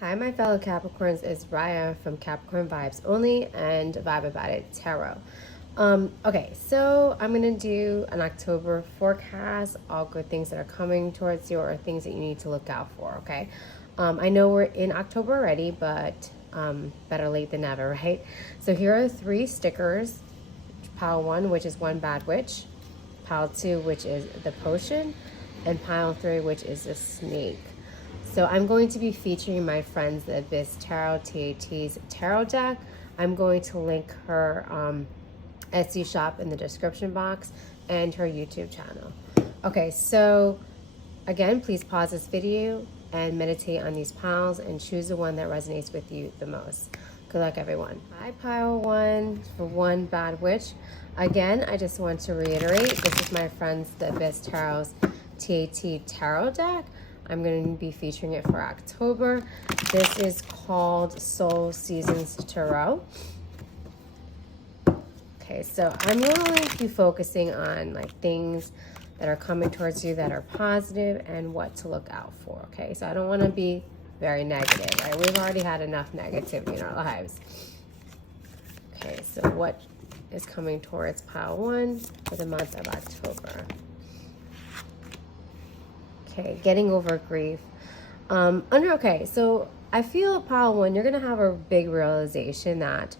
Hi, my fellow Capricorns. It's Raya from Capricorn Vibes Only and Vibe About It Tarot. Okay, so I'm going to do an October forecast, all good things that are coming towards you or things that you need to look out for, okay? I know we're in October already, but better late than never, right? So here are 3 stickers. Pile 1, which is One Bad Witch. Pile 2, which is the Potion. And pile 3, which is the Snake. So I'm going to be featuring my friends, the Abyss Tarot, TAT's tarot deck. I'm going to link her Etsy shop in the description box and her YouTube channel. Okay, so again, please pause this video and meditate on these piles and choose the one that resonates with you the most. Good luck, everyone. Hi, pile 1 for One Bad Witch. Again, I just want to reiterate, this is my friends, the Abyss Tarot's TAT tarot deck. I'm going to be featuring it for October. This is called Soul Seasons Tarot. Okay, so I'm going to be focusing on like things that are coming towards you that are positive and what to look out for. Okay, so I don't want to be very negative, right? We've already had enough negativity in our lives. Okay, so what is coming towards pile 1 for the month of October? Okay, getting over grief. Okay, so I feel pile 1, you're going to have a big realization that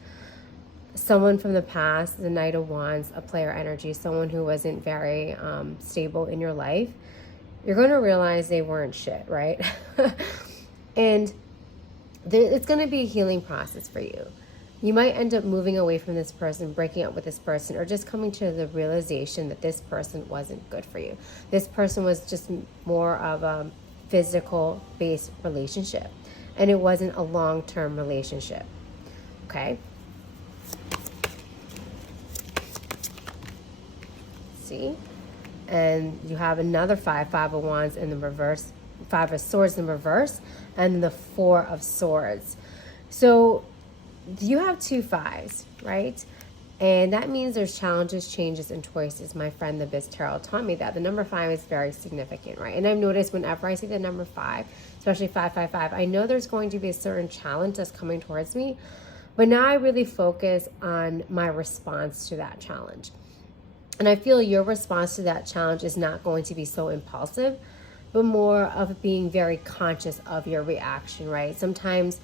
someone from the past, the Knight of Wands, a player energy, someone who wasn't very stable in your life, you're going to realize they weren't shit, right? And it's going to be a healing process for you. You might end up moving away from this person, breaking up with this person, or just coming to the realization that this person wasn't good for you. This person was just more of a physical-based relationship, and it wasn't a long-term relationship, okay? See? And you have another 5 of Wands in the reverse, 5 of Swords in reverse, and the 4 of Swords. So you have 2 5s, right? And that means there's challenges, changes, and choices. My friend, the Abyss Tarot, taught me that. The number 5 is very significant, right? And I've noticed whenever I see the number 5, especially 555, I know there's going to be a certain challenge that's coming towards me. But now I really focus on my response to that challenge. And I feel your response to that challenge is not going to be so impulsive, but more of being very conscious of your reaction, right? Sometimes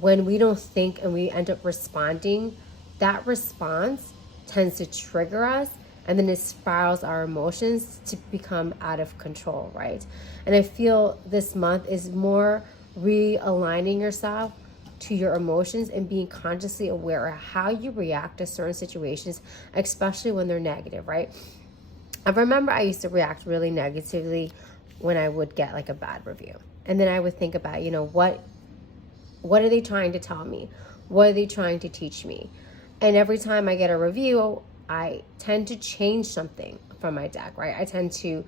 when we don't think and we end up responding, that response tends to trigger us, and then it spirals our emotions to become out of control, right? And I feel this month is more realigning yourself to your emotions and being consciously aware of how you react to certain situations, especially when they're negative, right? I remember I used to react really negatively when I would get like a bad review. And then I would think about, what are they trying to tell me? What are they trying to teach me? And every time I get a review, I tend to change something from my deck, right? I tend to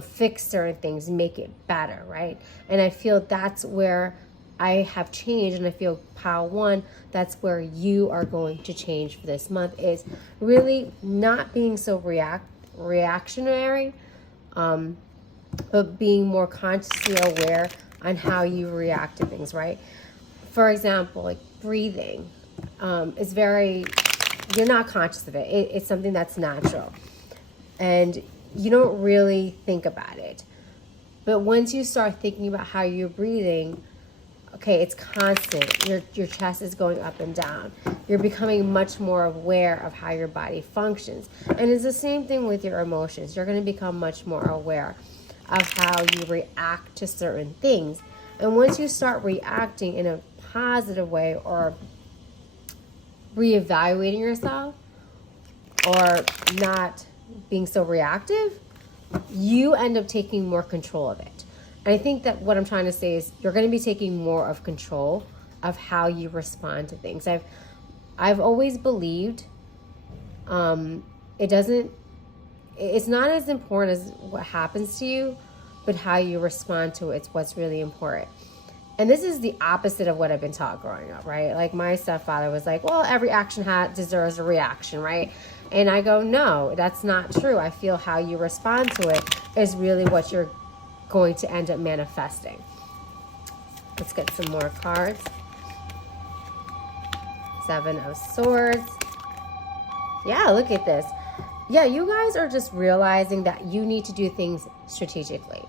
fix certain things, make it better, right? And I feel that's where I have changed, and I feel pile 1, that's where you are going to change for this month, is really not being so reactionary, but being more consciously aware on how you react to things, right? For example, like breathing is you're not conscious of it. It's something that's natural. And you don't really think about it. But once you start thinking about how you're breathing, okay, it's constant. Your chest is going up and down. You're becoming much more aware of how your body functions. And it's the same thing with your emotions. You're going to become much more aware of how you react to certain things. And once you start reacting in a positive way or reevaluating yourself or not being so reactive, you end up taking more control of it. And I think that what I'm trying to say is you're going to be taking more of control of how you respond to things. I've always believed it's not as important as what happens to you, but how you respond to it's what's really important. And this is the opposite of what I've been taught growing up, right? Like my stepfather was like, well, every action deserves a reaction, right? And I go, no, that's not true. I feel how you respond to it is really what you're going to end up manifesting. Let's get some more cards. Seven of Swords. Yeah, look at this. Yeah, you guys are just realizing that you need to do things strategically.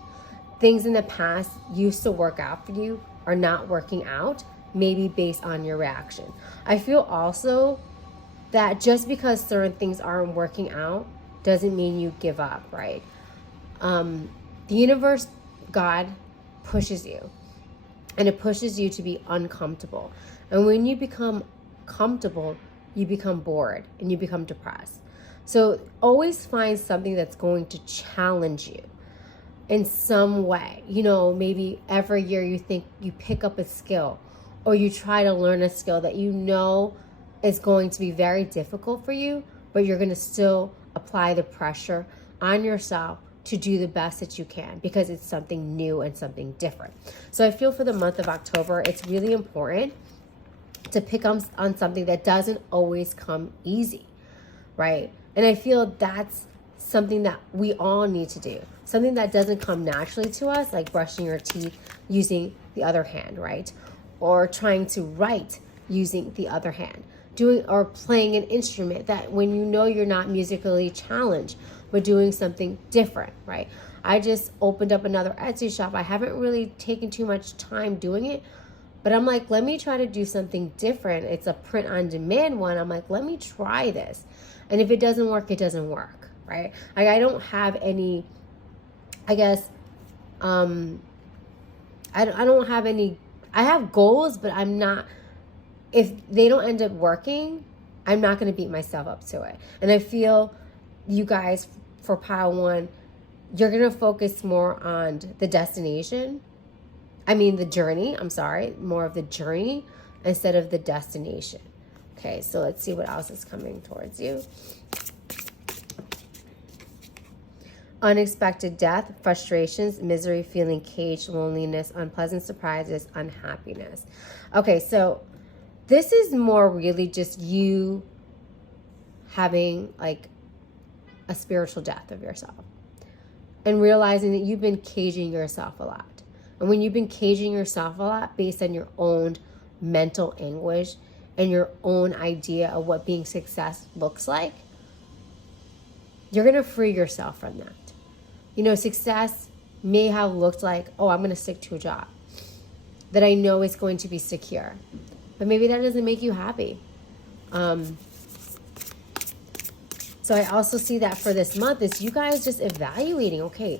Things in the past used to work out for you are not working out, maybe based on your reaction. I feel also that just because certain things aren't working out doesn't mean you give up, right? The universe, God, pushes you, and it pushes you to be uncomfortable. And when you become comfortable, you become bored and you become depressed. So always find something that's going to challenge you in some way. You know, maybe every year you think you pick up a skill, or you try to learn a skill that you know is going to be very difficult for you, but you're going to still apply the pressure on yourself to do the best that you can because it's something new and something different. So I feel for the month of October, it's really important to pick up on something that doesn't always come easy, right? And I feel that's something that we all need to do. Something that doesn't come naturally to us, like brushing your teeth using the other hand, right? Or trying to write using the other hand. Doing or playing an instrument that when you know you're not musically challenged, but doing something different, right? I just opened up another Etsy shop. I haven't really taken too much time doing it, but I'm like, let me try to do something different. It's a print on demand one. I'm like, let me try this. And if it doesn't work, it doesn't work, right? Like I don't have any, I guess, I don't have any, I have goals, but I'm not, if they don't end up working, I'm not going to beat myself up to it. And I feel you guys, for pile one, you're going to focus more on the destination. The journey, more of the journey instead of the destination. Okay, so let's see what else is coming towards you. Unexpected death, frustrations, misery, feeling caged, loneliness, unpleasant surprises, unhappiness. Okay, so this is more really just you having like a spiritual death of yourself and realizing that you've been caging yourself a lot. And when you've been caging yourself a lot based on your own mental anguish and your own idea of what being success looks like, you're going to free yourself from that. You know, success may have looked like, oh, I'm going to stick to a job that I know is going to be secure. But maybe that doesn't make you happy. So I also see that for this month is you guys just evaluating, okay,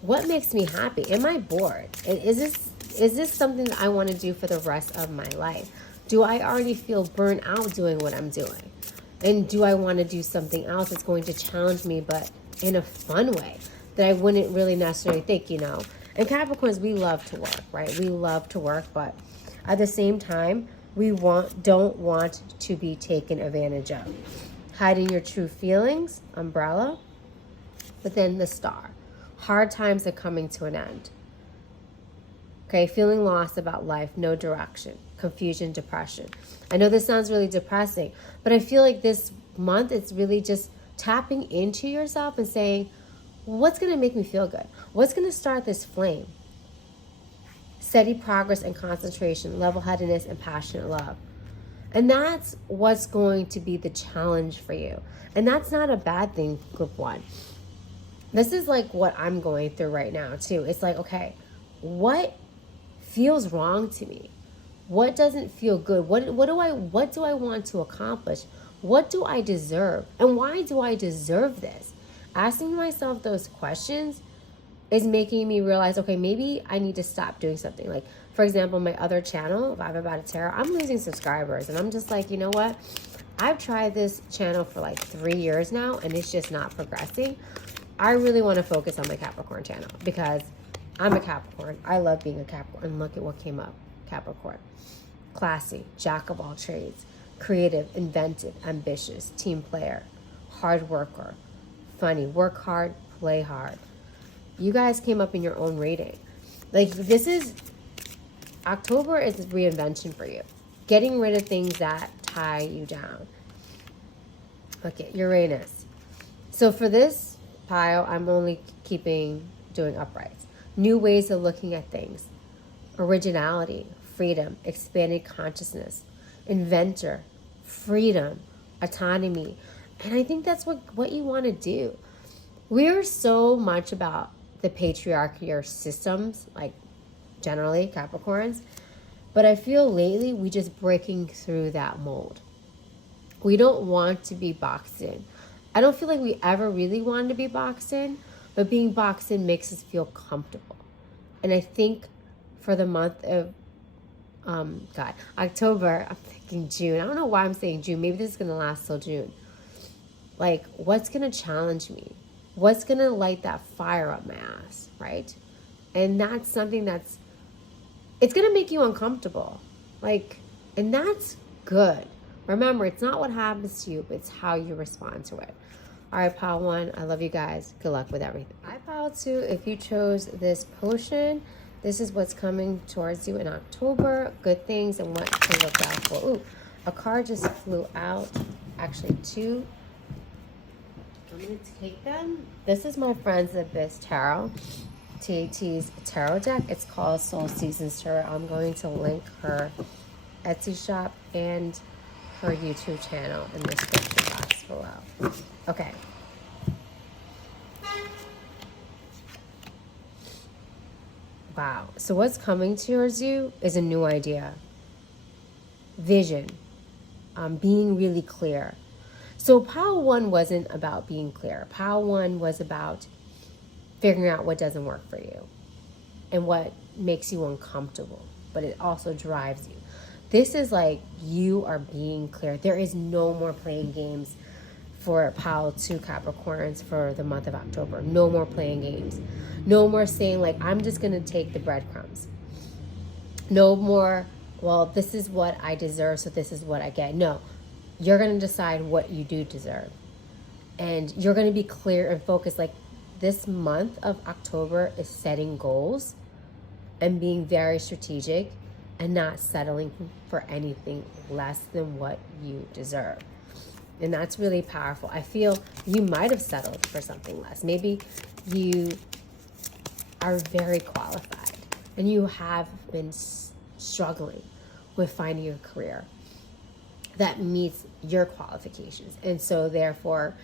what makes me happy? Am I bored? Is this something that I want to do for the rest of my life? Do I already feel burnt out doing what I'm doing? And do I want to do something else that's going to challenge me, but in a fun way that I wouldn't really necessarily think, you know? And Capricorns, we love to work, right? We love to work, but at the same time, we don't want to be taken advantage of. Hiding your true feelings, umbrella, but then the star. Hard times are coming to an end. Okay, feeling lost about life, no direction, confusion, depression. I know this sounds really depressing, but I feel like this month it's really just tapping into yourself and saying, what's going to make me feel good? What's going to start this flame? Steady progress and concentration, level-headedness and passionate love. And that's what's going to be the challenge for you. And that's not a bad thing, group one. This is like what I'm going through right now too. It's like, okay, what feels wrong to me? What doesn't feel good? What do I want to accomplish? What do I deserve? And why do I deserve this? Asking myself those questions is making me realize, okay, maybe I need to stop doing something. Like, for example, my other channel, Vibe About It Tarot, I'm losing subscribers. And I'm just like, you know what? I've tried this channel for like 3 years now, and it's just not progressing. I really want to focus on my Capricorn channel because I'm a Capricorn. I love being a Capricorn. And look at what came up. Capricorn. Classy, jack of all trades, creative, inventive, ambitious, team player, hard worker, funny, work hard, play hard. You guys came up in your own rating. Like, this is, October is reinvention for you. Getting rid of things that tie you down. Okay, Uranus. So for this pile, I'm only doing uprights. New ways of looking at things. originality, freedom, expanded consciousness, inventor, freedom, autonomy. And I think that's what you want to do. We're so much about the patriarchy or systems, like generally Capricorns, but I feel lately we just breaking through that mold. We don't want to be boxed in. I don't feel like we ever really wanted to be boxed in, but being boxed in makes us feel comfortable. And I think for the month of October, I'm thinking June. I don't know why I'm saying June. Maybe this is going to last till June. Like, what's going to challenge me? What's going to light that fire up my ass, right? And that's something it's going to make you uncomfortable. Like, and that's good. Remember, it's not what happens to you, but it's how you respond to it. All right, Pile 1, I love you guys. Good luck with everything. Hi, Pile 2, if you chose this potion, this is what's coming towards you in October. Good things and what to look out for. Ooh, a card just flew out. Actually, 2. I'm going to take them. This is my friend's Abyss Tarot. TAT's tarot deck. It's called Soul Seasons Tarot. I'm going to link her Etsy shop and her YouTube channel in the description box below. Okay. Wow. So what's coming towards you is a new idea. Vision. Being really clear. So Pile 1 wasn't about being clear. Pile 1 was about figuring out what doesn't work for you and what makes you uncomfortable, but it also drives you. This is like you are being clear. There is no more playing games for Pile 2 Capricorns for the month of October. No more playing games. No more saying like, I'm just going to take the breadcrumbs. No more, well, this is what I deserve, so this is what I get. No, you're going to decide what you do deserve. And you're going to be clear and focused. Like, this month of October is setting goals and being very strategic and not settling for anything less than what you deserve. And that's really powerful. I feel you might have settled for something less. Maybe you are very qualified and you have been struggling with finding a career that meets your qualifications. And so therefore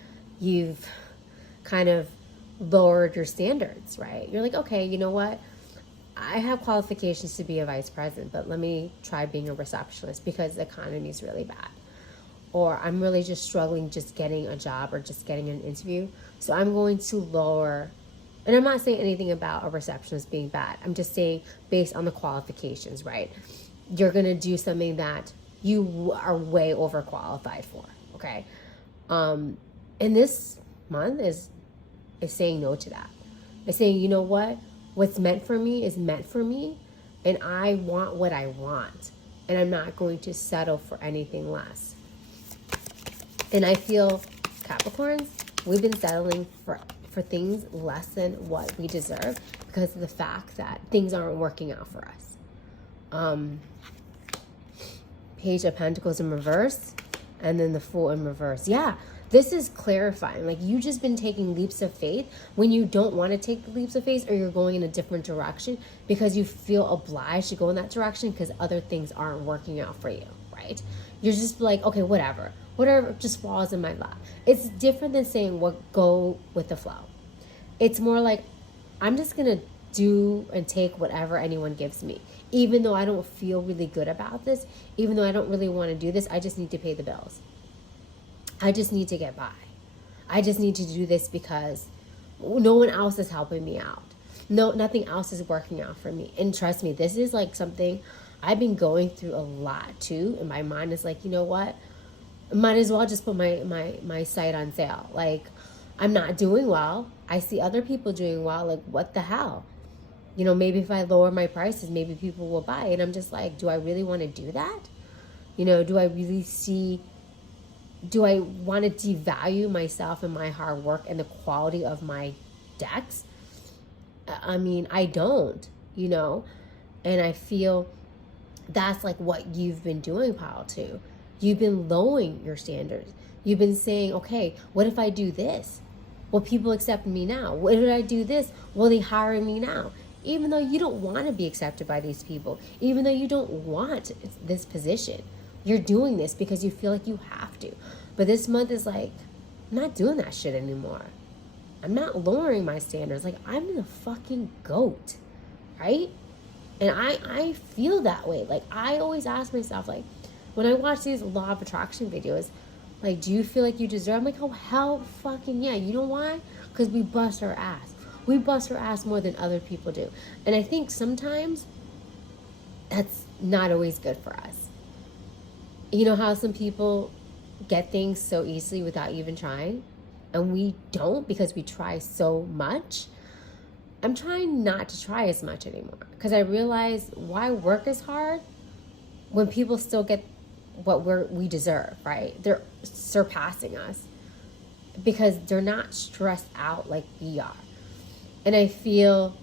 you've kind of lowered your standards, right? You're like, okay, you know what? I have qualifications to be a vice president, but let me try being a receptionist because the economy is really bad. Or I'm really just struggling just getting a job or just getting an interview. So I'm going to lower, and I'm not saying anything about a receptionist being bad. I'm just saying based on the qualifications, right? You're going to do something that you are way overqualified for, okay? And this month is saying no to that. It's saying, you know what? What's meant for me is meant for me, and I want what I want, and I'm not going to settle for anything less. And I feel, Capricorns, we've been settling for things less than what we deserve because of the fact that things aren't working out for us. Page of Pentacles in reverse, and then the Fool in reverse. Yeah, this is clarifying. Like, you've just been taking leaps of faith when you don't want to take the leaps of faith, or you're going in a different direction because you feel obliged to go in that direction because other things aren't working out for you, right? You're just like, okay, whatever just falls in my lap. It's different than saying, go with the flow. It's more like, I'm just going to do and take whatever anyone gives me. Even though I don't feel really good about this, even though I don't really want to do this, I just need to pay the bills. I just need to get by. I just need to do this because no one else is helping me out. No, nothing else is working out for me. And trust me, this is like something I've been going through a lot too. And my mind is like, you know what? Might as well just put my site on sale. Like, I'm not doing well. I see other people doing well. Like, what the hell? You know, maybe if I lower my prices, maybe people will buy. And I'm just like, do I really want to do that? You know, do I want to devalue myself and my hard work and the quality of my decks? I mean, I don't, you know, and I feel that's like what you've been doing, Pile 2. You've been lowering your standards. You've been saying, okay, what if I do this? Will people accept me now? What if I do this? Will they hire me now? even though you don't want to be accepted by these people, even though you don't want this position. You're doing this because you feel like you have to. But this month is like, I'm not doing that shit anymore. I'm not lowering my standards. Like, I'm the fucking GOAT, right? And I feel that way. Like, I always ask myself, like, when I watch these law of attraction videos, like, do you feel like you deserve? I'm like, oh, hell fucking yeah. You know why? Because we bust our ass. We bust our ass more than other people do. And I think sometimes that's not always good for us. You know how some people get things so easily without even trying? And we don't because we try so much. I'm trying not to try as much anymore because I realize why work is hard when people still get what we deserve, right? They're surpassing us because they're not stressed out like we are. And I feel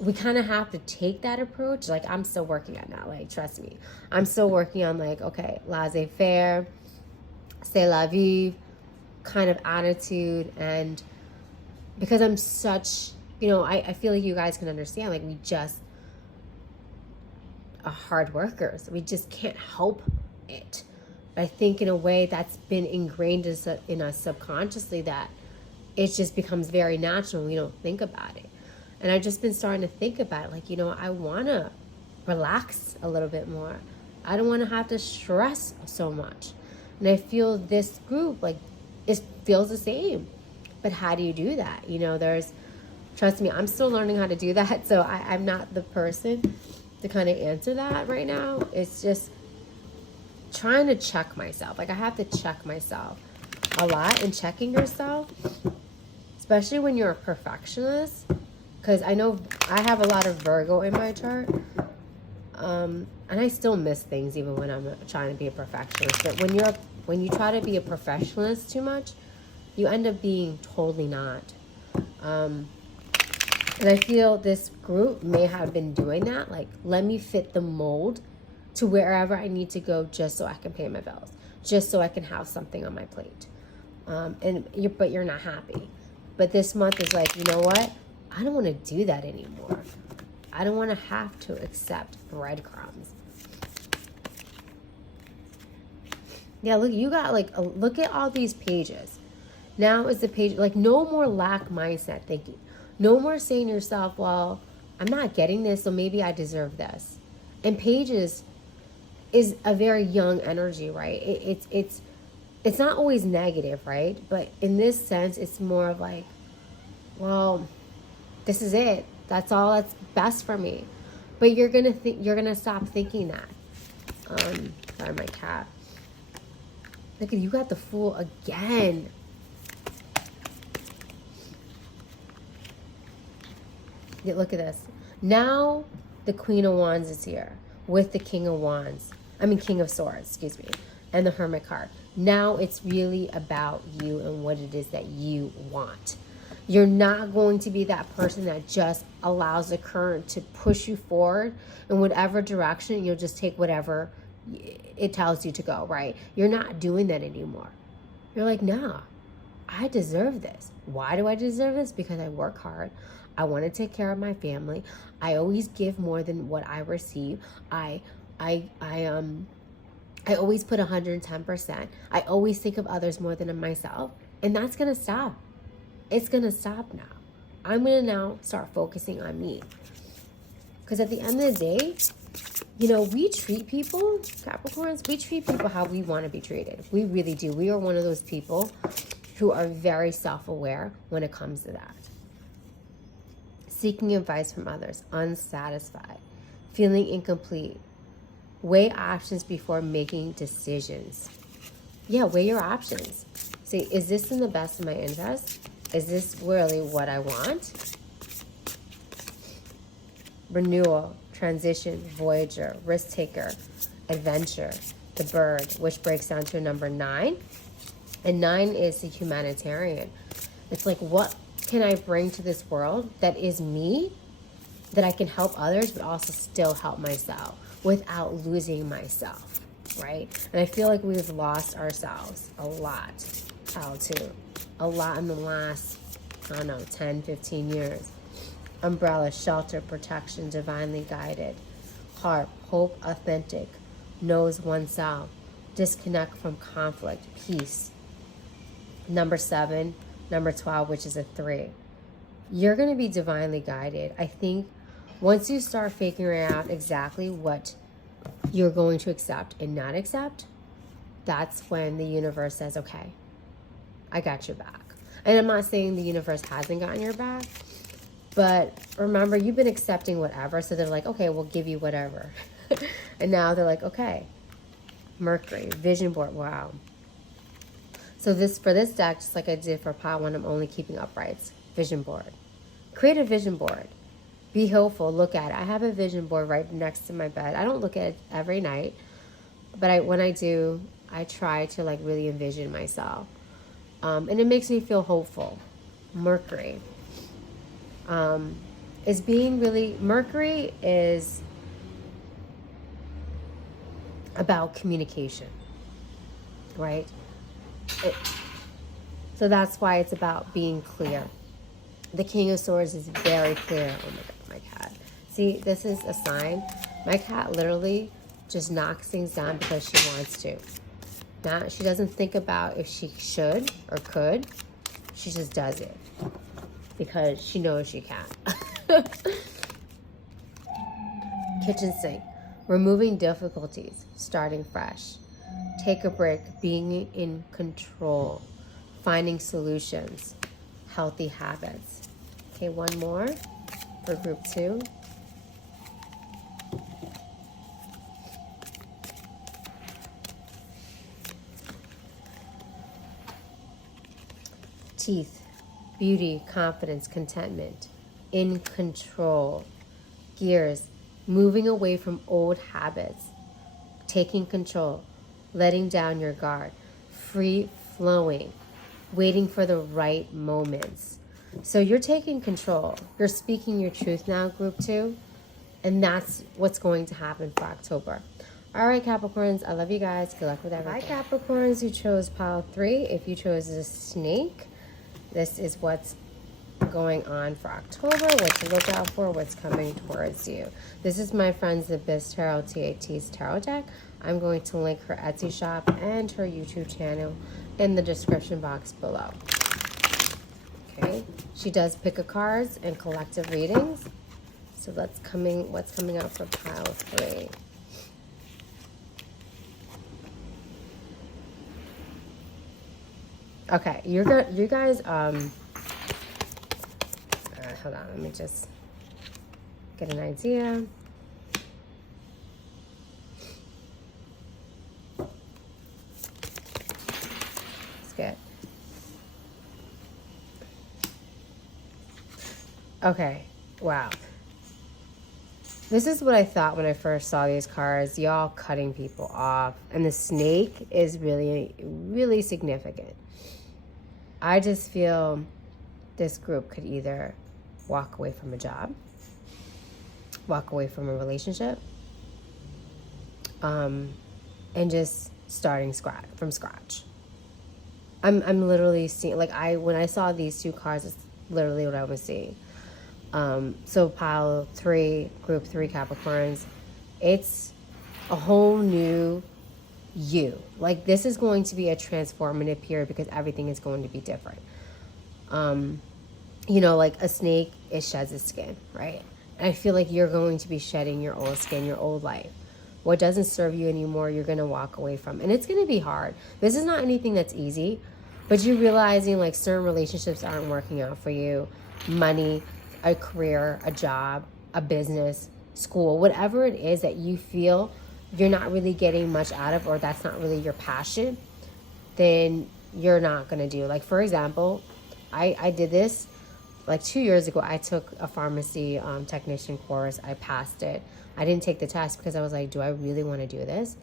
we kind of have to take that approach. Like, I'm still working on that. Like, trust me. I'm still working on, like, okay, laissez-faire, c'est la vie kind of attitude. And because I'm such, you know, I feel like you guys can understand, like, we just are hard workers. We just can't help it. But I think in a way that's been ingrained in us subconsciously that it just becomes very natural. We don't think about it. And I've just been starting to think about it. Like, you know, I want to relax a little bit more. I don't want to have to stress so much. And I feel this group, like, it feels the same. But how do you do that? You know, trust me, I'm still learning how to do that. So I'm not the person to kind of answer that right now. It's just trying to check myself. Like, I have to check myself a lot. And checking yourself, especially when you're a perfectionist, because I know I have a lot of Virgo in my chart, and I still miss things even when I'm trying to be a perfectionist. But when you try to be a perfectionist too much, you end up being totally not. And I feel this group may have been doing that. Like, let me fit the mold to wherever I need to go just so I can pay my bills, just so I can have something on my plate. But you're not happy. But this month is like, you know what? I don't want to do that anymore. I don't want to have to accept breadcrumbs. Yeah, look, you got like, look at all these pages. Now is the page, like, no more lack mindset thinking. No more saying to yourself, well, I'm not getting this, so maybe I deserve this. And pages is a very young energy, right? It's not always negative, right? But in this sense, it's more of like, well, this is it. That's all that's best for me. But you're gonna stop thinking that. Sorry, my cat. Look at you, got the Fool again. Yeah, look at this. Now the Queen of Wands is here with the King of Swords, excuse me, and the Hermit card. Now it's really about you and what it is that you want. You're not going to be that person that just allows the current to push you forward in whatever direction. You'll just take whatever it tells you to go, right? You're not doing that anymore. You're like, nah, I deserve this. Why do I deserve this? Because I work hard. I want to take care of my family. I always give more than what I receive. I always put 110%. I always think of others more than of myself. And that's going to stop. It's going to stop now. I'm going to now start focusing on me. Because at the end of the day, you know, we treat people, Capricorns, we treat people how we want to be treated. We really do. We are one of those people who are very self-aware when it comes to that. Seeking advice from others, unsatisfied, feeling incomplete. Weigh options before making decisions. Yeah, weigh your options. Say, is this in the best of my interest? Is this really what I want? Renewal, transition, voyager, risk taker, adventure, the bird, which breaks down to a number 9. And 9 is the humanitarian. It's like, what can I bring to this world that is me, that I can help others, but also still help myself without losing myself, right? And I feel like we've lost ourselves a lot, a lot in the last, I don't know, 10, 15 years. Umbrella, shelter, protection, divinely guided. Harp, hope, authentic, knows oneself. Disconnect from conflict, peace. Number 7, number 12, which is a 3. You're going to be divinely guided. I think once you start figuring out exactly what you're going to accept and not accept, that's when the universe says, okay, I got your back. And I'm not saying the universe hasn't gotten your back, but remember, you've been accepting whatever, so they're like, okay, we'll give you whatever. And now they're like, okay, Mercury, vision board, wow. So for this deck, just like I did for pile 1, I'm only keeping uprights. Vision board. Create a vision board. Be hopeful. Look at it. I have a vision board right next to my bed. I don't look at it every night, but when I do, I try to like really envision myself. And it makes me feel hopeful. Mercury is being really, Mercury is about communication, right? So that's why it's about being clear. The King of Swords is very clear. Oh my God, my cat. See, this is a sign. My cat literally just knocks things down because she wants to. She doesn't think about if she should or could. She just does it because she knows she can. Kitchen sink. Removing difficulties. Starting fresh. Take a break. Being in control. Finding solutions. Healthy habits. Okay, one more for group 2. Teeth, beauty, confidence, contentment, in control. Gears, moving away from old habits, taking control, letting down your guard, free flowing, waiting for the right moments. So you're taking control. You're speaking your truth now, group 2, and that's what's going to happen for October. All right, Capricorns, I love you guys. Good luck with everything. Hi, Capricorns who chose pile 3. If you chose a snake, this is what's going on for October, what to look out for, what's coming towards you. This is my friends, the Biz Tarot, TAT's Tarot deck. I'm going to link her Etsy shop and her YouTube channel in the description box below. Okay, she does pick a cards and collective readings. So what's coming up for pile 3? Okay, you guys, hold on, let me just get an idea. It's good. Okay, wow. This is what I thought when I first saw these cards. Y'all cutting people off. And the snake is really, really significant. I just feel this group could either walk away from a job, walk away from a relationship, and just starting from scratch. I'm literally seeing, like, when I saw these 2 cards, it's literally what I was seeing. So pile 3, group 3 Capricorns, it's a whole new you. Like, this is going to be a transformative period because everything is going to be different. You know, like a snake, it sheds its skin, right? And I feel like you're going to be shedding your old skin, your old life. What doesn't serve you anymore, you're going to walk away from. And it's going to be hard. This is not anything that's easy, but you're realizing like certain relationships aren't working out for you. Money, a career, a job, a business, school, whatever it is that you feel you're not really getting much out of, or that's not really your passion, then you're not going to do. Like, for example, I did this like 2 years ago. I took a pharmacy technician course. I passed it. I didn't take the test because I was like, do I really want to do this?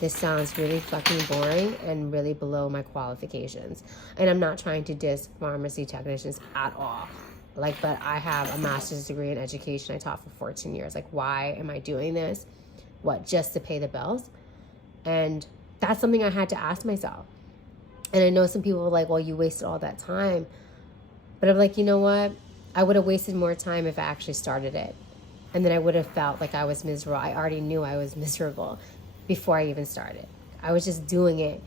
This sounds really fucking boring and really below my qualifications. And I'm not trying to diss pharmacy technicians at all. Like, but I have a master's degree in education. I taught for 14 years. Like, why am I doing this? What, just to pay the bills? And that's something I had to ask myself. And I know some people were like, well, you wasted all that time. But I'm like, you know what? I would have wasted more time if I actually started it. And then I would have felt like I was miserable. I already knew I was miserable before I even started. I was just doing it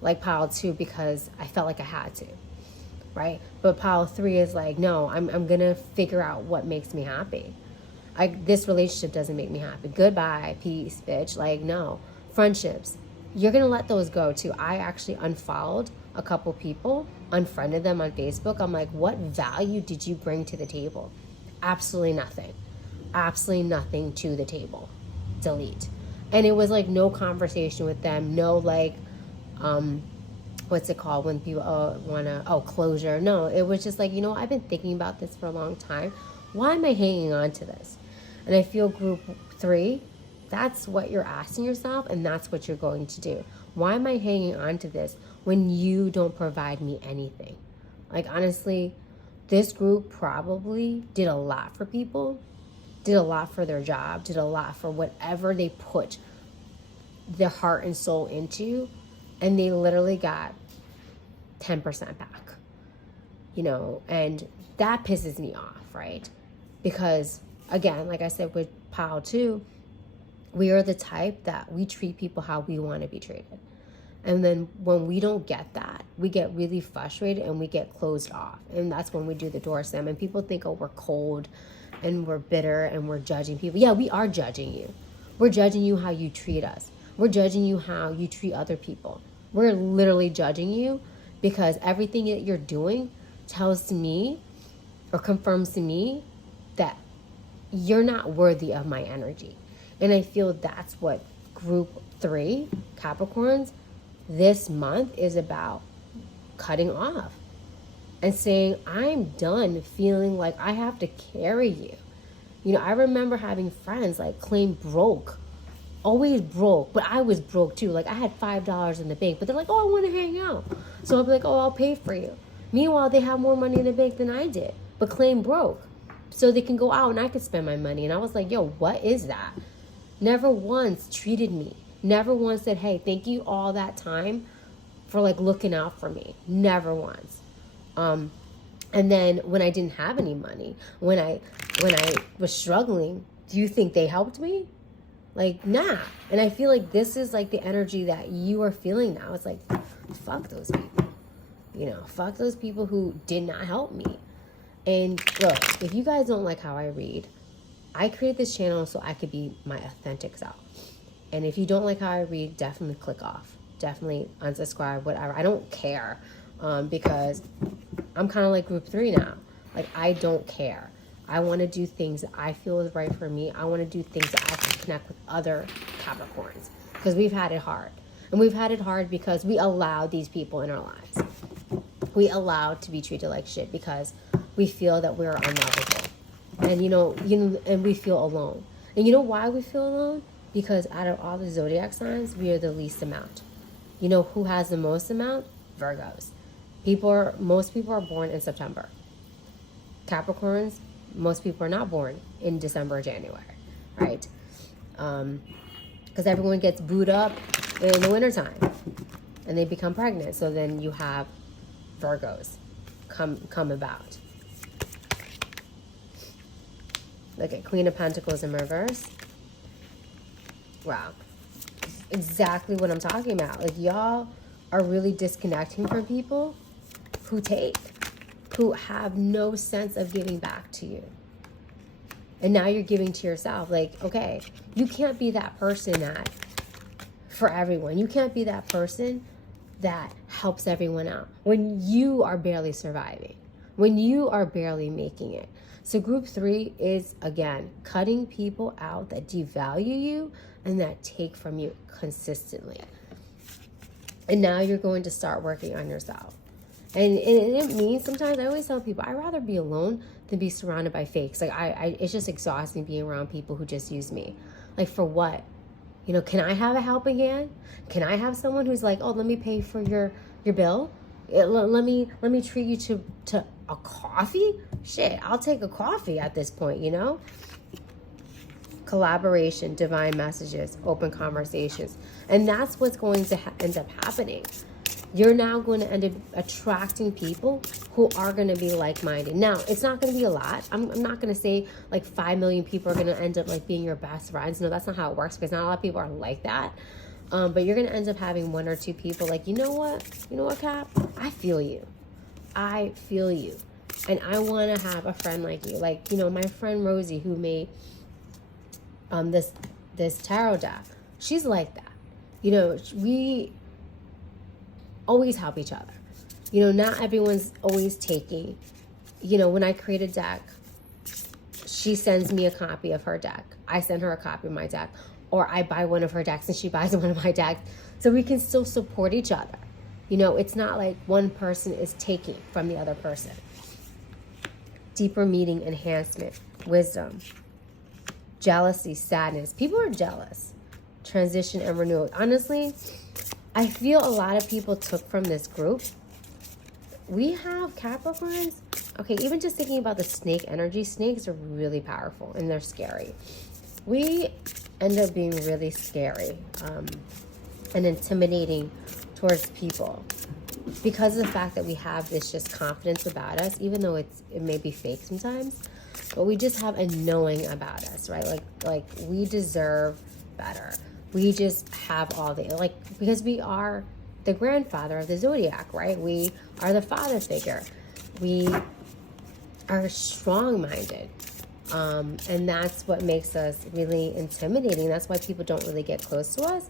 like pile 2 because I felt like I had to, right? But pile 3 is like, no, I'm going to figure out what makes me happy. This relationship doesn't make me happy. Goodbye, peace, bitch. Like, no. Friendships, you're going to let those go too. I actually unfollowed a couple people, unfriended them on Facebook. I'm like, what value did you bring to the table? Absolutely nothing. Absolutely nothing to the table. Delete. And it was like no conversation with them, no like, what's it called when people closure. No, it was just like, I've been thinking about this for a long time. Why am I hanging on to this? And I feel group 3, that's what you're asking yourself, and that's what you're going to do. Why am I hanging on to this when you don't provide me anything? Like, honestly, this group probably did a lot for people, did a lot for their job, did a lot for whatever they put their heart and soul into, and they literally got 10% back, and that pisses me off, right? Because, again, like I said, with pile 2, we are the type that we treat people how we want to be treated. And then when we don't get that, we get really frustrated and we get closed off. And that's when we do the door slam. And people think, oh, we're cold and we're bitter and we're judging people. Yeah, we are judging you. We're judging you how you treat us. We're judging you how you treat other people. We're literally judging you because everything that you're doing tells to me or confirms to me that you're not worthy of my energy. And I feel that's what group 3, Capricorns, this month is about cutting off and saying, I'm done feeling like I have to carry you. I remember having friends like claim broke, always broke, but I was broke too. Like I had $5 in the bank, but they're like, oh, I want to hang out. So I'll be like, oh, I'll pay for you. Meanwhile, they have more money in the bank than I did, but claim broke. So they can go out and I could spend my money. And I was like, yo, what is that? Never once treated me. Never once said, hey, thank you all that time for like looking out for me. Never once. And then when I didn't have any money, when I was struggling, do you think they helped me? Like, nah. And I feel like this is like the energy that you are feeling now. It's like, fuck those people. Fuck those people who did not help me. And look, if you guys don't like how I read, I created this channel so I could be my authentic self. And if you don't like how I read, definitely click off. Definitely unsubscribe, whatever. I don't care because I'm kind of like group 3 now. Like, I don't care. I want to do things that I feel is right for me. I want to do things that I can connect with other Capricorns because we've had it hard. And we've had it hard because we allowed these people in our lives. We allowed to be treated like shit because we feel that we're unlovable. And, and we feel alone. And you know why we feel alone? Because out of all the zodiac signs, we are the least amount. You know who has the most amount? Virgos. Most people are born in September. Capricorns, most people are not born in December or January, right? Because everyone gets booed up in the wintertime and they become pregnant. So then you have Virgos come about. Look at Queen of Pentacles in reverse. Wow. Exactly what I'm talking about. Like, y'all are really disconnecting from people who have no sense of giving back to you. And now you're giving to yourself. Like, okay, you can't be that person that, for everyone, you can't be that person that helps everyone out when you are barely surviving, when you are barely making it. So group 3 is, again, cutting people out that devalue you and that take from you consistently. And now you're going to start working on yourself. And it means, sometimes I always tell people, I'd rather be alone than be surrounded by fakes. Like, it's just exhausting being around people who just use me. Like, for what? Can I have a helping hand? Can I have someone who's like, oh, let me pay for your bill? Let me treat you to a coffee? Shit, I'll take a coffee at this point, Collaboration, divine messages, open conversations. And that's what's going to end up happening. you're now going to end up attracting people who are going to be like-minded. Now, it's not going to be a lot. I'm not going to say like 5 million people are going to end up like being your best friends. No, that's not how it works, because not a lot of people are like that. But you're going to end up having 1 or 2 people like, you know what, Cap, I feel you. And I want to have a friend like you. Like, my friend Rosie, who made this tarot deck. She's like that. We always help each other. Not everyone's always taking. When I create a deck, she sends me a copy of her deck. I send her a copy of my deck. Or I buy one of her decks and she buys one of my decks. So we can still support each other. It's not like one person is taking from the other person. Deeper meaning, enhancement, wisdom, jealousy, sadness. People are jealous. Transition and renewal. Honestly, I feel a lot of people took from this group. We have Capricorns. Okay, even just thinking about the snake energy, snakes are really powerful and they're scary. We end up being really scary and intimidating towards people because of the fact that we have this just confidence about us, even though it may be fake sometimes, but we just have a knowing about us, right? Like we deserve better. We just have all the, because we are the grandfather of the zodiac, right? We are the father figure. We are strong-minded. And that's what makes us really intimidating. That's why people don't really get close to us,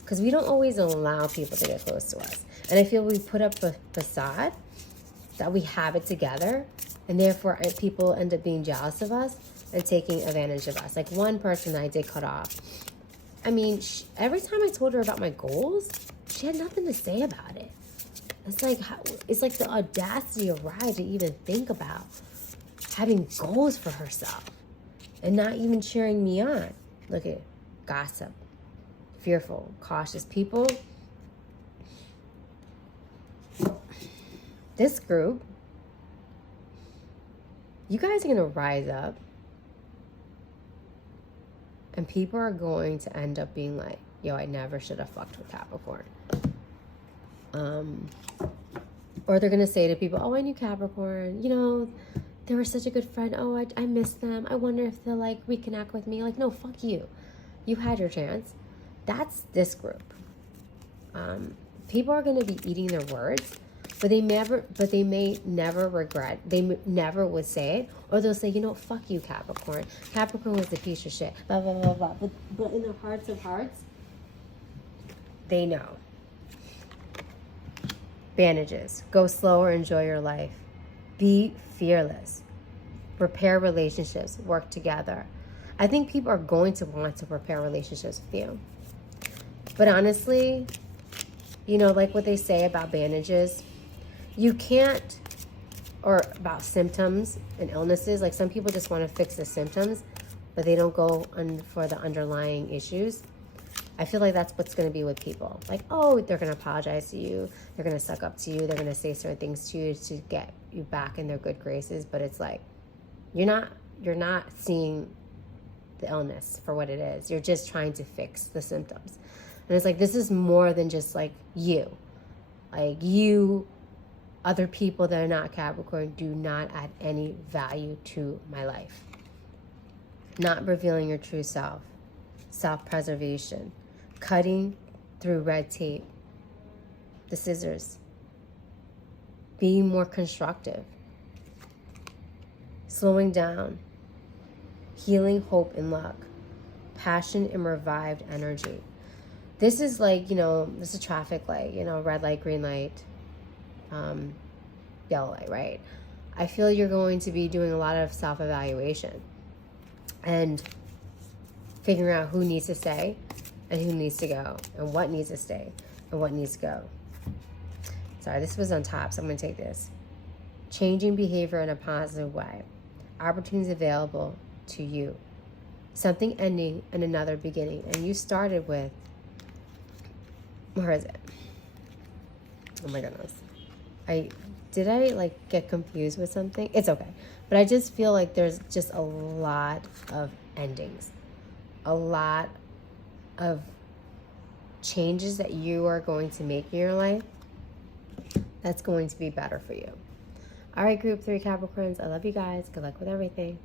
because we don't always allow people to get close to us. And I feel we put up a facade that we have it together, and therefore people end up being jealous of us and taking advantage of us. Like one person that I did cut off, every time I told her about my goals, she had nothing to say about it. It's like the audacity of Raya to even think about having goals for herself and not even cheering me on. Look at gossip, fearful, cautious people. This group, you guys are going to rise up and people are going to end up being like, yo, I never should have fucked with Capricorn. Or they're going to say to people, oh, I knew Capricorn, they were such a good friend. Oh, I miss them. I wonder if they'll reconnect with me. No, fuck you. You had your chance. That's this group. People are going to be eating their words, but they may never regret. They never would say it, or they'll say, fuck you, Capricorn. Capricorn was a piece of shit. Blah blah blah blah. But in their hearts of hearts, they know. Bandages. Go slower. Enjoy your life. Be fearless. Repair relationships. Work together. I think people are going to want to repair relationships with you. But honestly, like what they say about bandages, you can't, or about symptoms and illnesses, like some people just want to fix the symptoms, but they don't go for the underlying issues. I feel like that's what's going to be with people. Like, oh, they're going to apologize to you. They're going to suck up to you. They're going to say certain things to you to get you back in their good graces. But it's like, you're not seeing the illness for what it is. You're just trying to fix the symptoms. And it's like, this is more than just you. Other people that are not Capricorn do not add any value to my life. Not revealing your true self. Self-preservation. Cutting through red tape. The scissors. Being more constructive. Slowing down. Healing, hope, and luck. Passion and revived energy. This is this is a traffic light, red light, green light, yellow light, right? I feel you're going to be doing a lot of self-evaluation and figuring out who needs to stay and who needs to go and what needs to stay and what needs to go. Sorry, this was on top, so I'm going to take this. Changing behavior in a positive way. Opportunities available to you. Something ending and another beginning. And you started with, where is it? Oh my goodness. Did I get confused with something? It's okay. But I just feel like there's just a lot of endings. A lot of changes that you are going to make in your life. that's going to be better for you. All right, group 3 Capricorns, I love you guys. Good luck with everything.